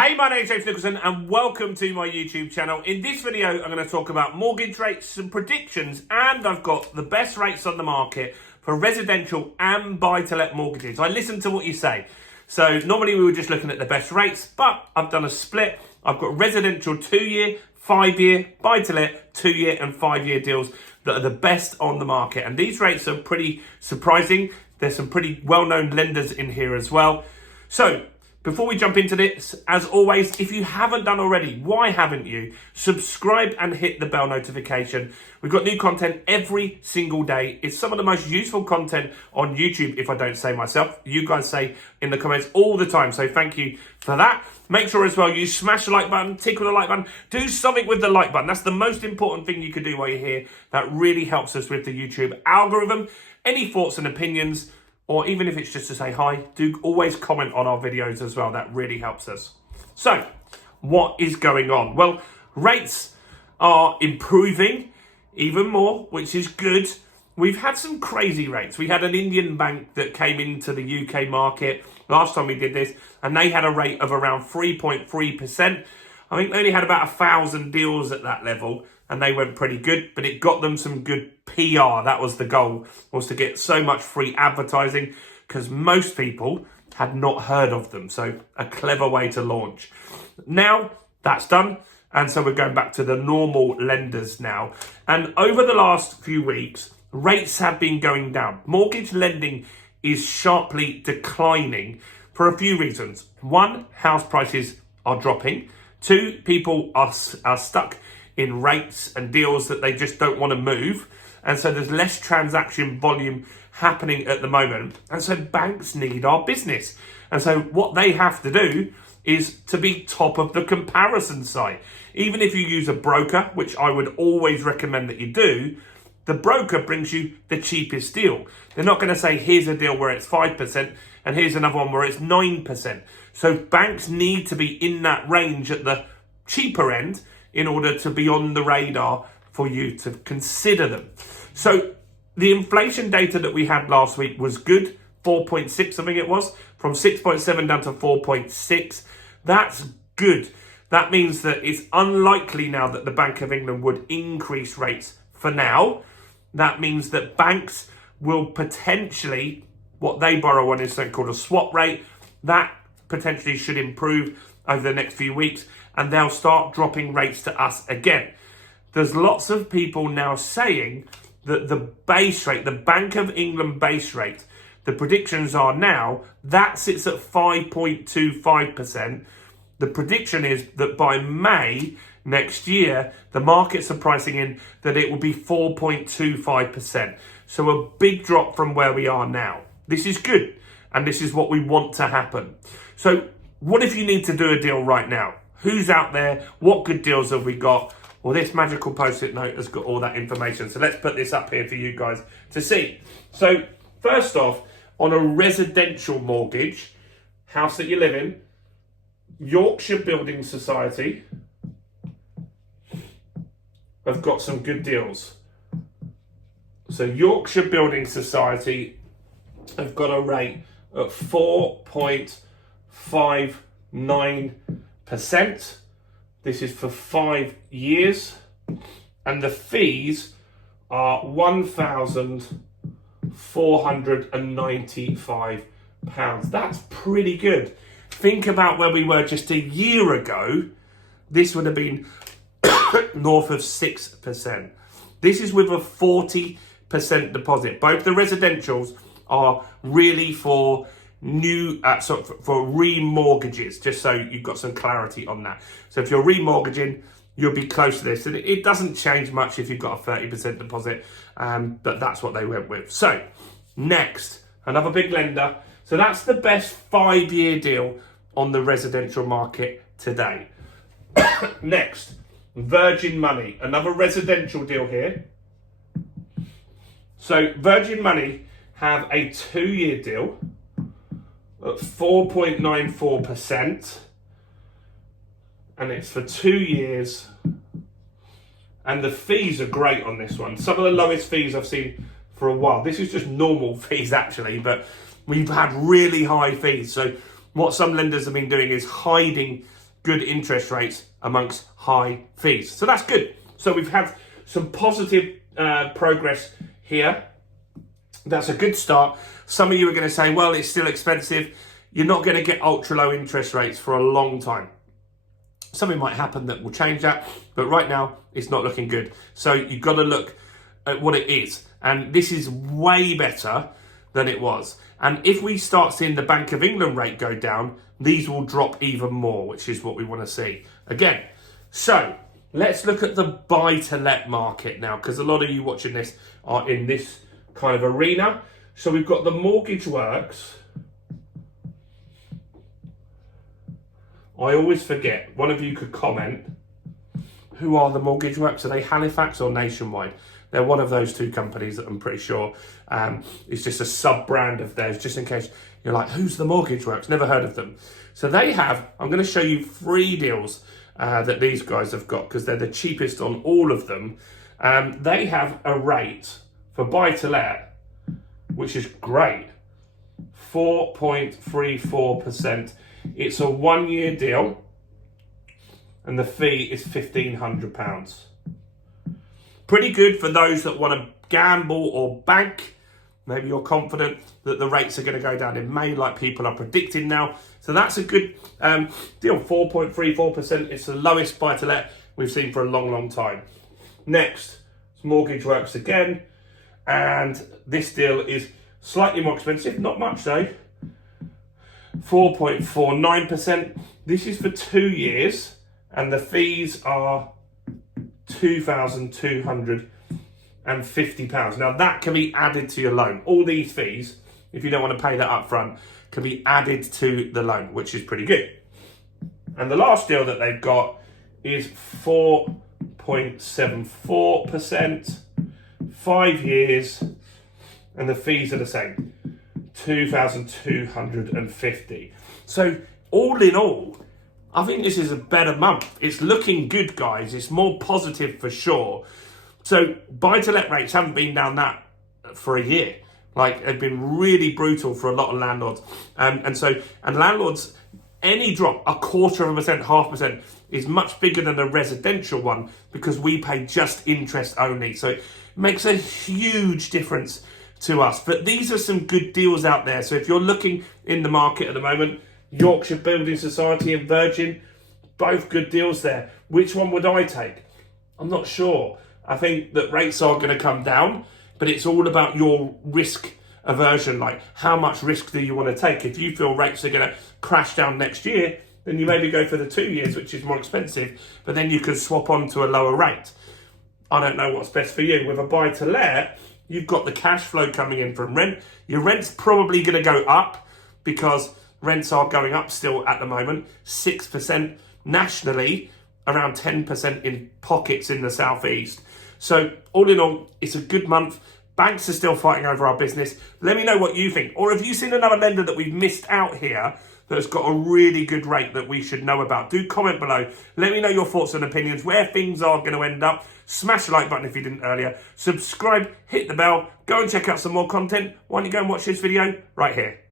Hey, my name is James Nicholson and welcome to my YouTube channel. In this video, I'm going to talk about mortgage rates, some predictions, and I've got the best rates on the market for residential and buy-to-let mortgages. I listen to what you say. So normally we were just looking at the best rates, but I've done a split. I've got residential 2-year, 5-year, buy-to-let 2-year and 5-year deals that are the best on the market. And these rates are pretty surprising. There's some pretty well-known lenders in here as well. So before we jump into this, as always, if you haven't done already, why haven't you? Subscribe and hit the bell notification. We've got new content every single day. It's some of the most useful content on YouTube, if I don't say myself. You guys say in the comments all the time, so thank you for that. Make sure as well you smash the like button, tickle the like button, do something with the like button. That's the most important thing you can do while you're here. That really helps us with the YouTube algorithm. Any thoughts and opinions, or even if it's just to say hi, do always comment on our videos as well. That really helps us. So, what is going on? Well, rates are improving even more, which is good. We've had some crazy rates. We had an Indian bank that came into the UK market last time we did this, and they had a rate of around 3.3%. I think they only had about 1,000 deals at that level, and they went pretty good, but it got them some good PR. That was the goal, was to get so much free advertising, because most people had not heard of them. So a clever way to launch. Now that's done, and so we're going back to the normal lenders now. And over the last few weeks, rates have been going down. Mortgage lending is sharply declining for a few reasons. One, house prices are dropping. Two, people are stuck in rates and deals that they just don't want to move. And so there's less transaction volume happening at the moment. And so banks need our business. And so what they have to do is to be top of the comparison site. Even if you use a broker, which I would always recommend that you do, the broker brings you the cheapest deal. They're not going to say, here's a deal where it's 5% and here's another one where it's 9%. So banks need to be in that range at the cheaper end in order to be on the radar for you to consider them. So the inflation data that we had last week was good, 4.6 I think it was, from 6.7 down to 4.6. That's good. That means that it's unlikely now that the Bank of England would increase rates for now. That means that banks will potentially, what they borrow on is something called a swap rate. That potentially should improve over the next few weeks, and they'll start dropping rates to us again. There's lots of people now saying that the base rate, the Bank of England base rate, the predictions are now, that sits at 5.25%. The prediction is that by May next year, the markets are pricing in that it will be 4.25%. So a big drop from where we are now. This is good, and this is what we want to happen. So what if you need to do a deal right now? Who's out there? What good deals have we got? Well, this magical post-it note has got all that information. So let's put this up here for you guys to see. So first off, on a residential mortgage, house that you live in, Yorkshire Building Society have got some good deals. So Yorkshire Building Society have got a rate at 4.59%. This is for 5 years, and the fees are £1,495. That's pretty good. Think about where we were just a year ago. This would have been north of 6%. This is with a 40% deposit. Both the residentials are really for new for remortgages, just so you've got some clarity on that. So if you're remortgaging, you'll be close to this, and it doesn't change much if you've got a 30% deposit, but that's what they went with. So next, another big lender. So that's the best 5-year deal on the residential market today. Next, Virgin Money, another residential deal here. So Virgin Money have a 2-year deal at 4.94%, and it's for 2 years, and the fees are great on this one. Some of the lowest fees I've seen for a while. This is just normal fees actually, but we've had really high fees. So what some lenders have been doing is hiding good interest rates amongst high fees. So that's good. So we've had some positive progress here. That's a good start. Some of you are going to say, well, it's still expensive. You're not going to get ultra low interest rates for a long time. Something might happen that will change that, but right now it's not looking good. So you've got to look at what it is. And this is way better than it was. And if we start seeing the Bank of England rate go down, these will drop even more, which is what we want to see. Again, so let's look at the buy-to-let market now, because a lot of you watching this are in this kind of arena. So we've got the Mortgage Works. I always forget, one of you could comment, who are the Mortgage Works? Are they Halifax or Nationwide? They're one of those two companies that I'm pretty sure is just a sub-brand of theirs, just in case you're like, who's the Mortgage Works? Never heard of them. So they have, I'm going to show you 3 deals that these guys have got, because they're the cheapest on all of them. They have a rate for buy-to-let, which is great, 4.34%. It's a 1-year deal, and the fee is £1,500. Pretty good for those that want to gamble or bank. Maybe you're confident that the rates are going to go down in May, like people are predicting now. So that's a good deal, 4.34%. It's the lowest buy-to-let we've seen for a long, long time. Next, Mortgage Works again. And this deal is slightly more expensive, not much though. 4.49%. This is for 2 years, and the fees are £2,250. Now that can be added to your loan. All these fees, if you don't want to pay that up front, can be added to the loan, which is pretty good. And the last deal that they've got is 4.74%, 5 years, and the fees are the same, £2,250. So all in all, I think this is a better month. It's looking good, guys. It's more positive for sure. So buy-to-let rates haven't been down that for a year. Like, they've been really brutal for a lot of landlords. And landlords, any drop, 0.25%, 0.5%, is much bigger than a residential one, because we pay just interest only. So it makes a huge difference to us. But these are some good deals out there. So if you're looking in the market at the moment, Yorkshire Building Society and Virgin, both good deals there. Which one would I take? I'm not sure. I think that rates are going to come down, but it's all about your risk aversion. Like, how much risk do you want to take? If you feel rates are going to crash down next year, then you maybe go for the 2 years, which is more expensive, but then you can swap on to a lower rate. I don't know what's best for you. With a buy-to-let, you've got the cash flow coming in from rent. Your rent's probably going to go up, because rents are going up still at the moment, 6% nationally, around 10% in pockets in the southeast. So all in all, it's a good month. Banks are still fighting over our business. Let me know what you think. Or have you seen another lender that we've missed out here that's got a really good rate that we should know about? Do comment below. Let me know your thoughts and opinions, where things are going to end up. Smash the like button if you didn't earlier. Subscribe, hit the bell, go and check out some more content. Why don't you go and watch this video right here.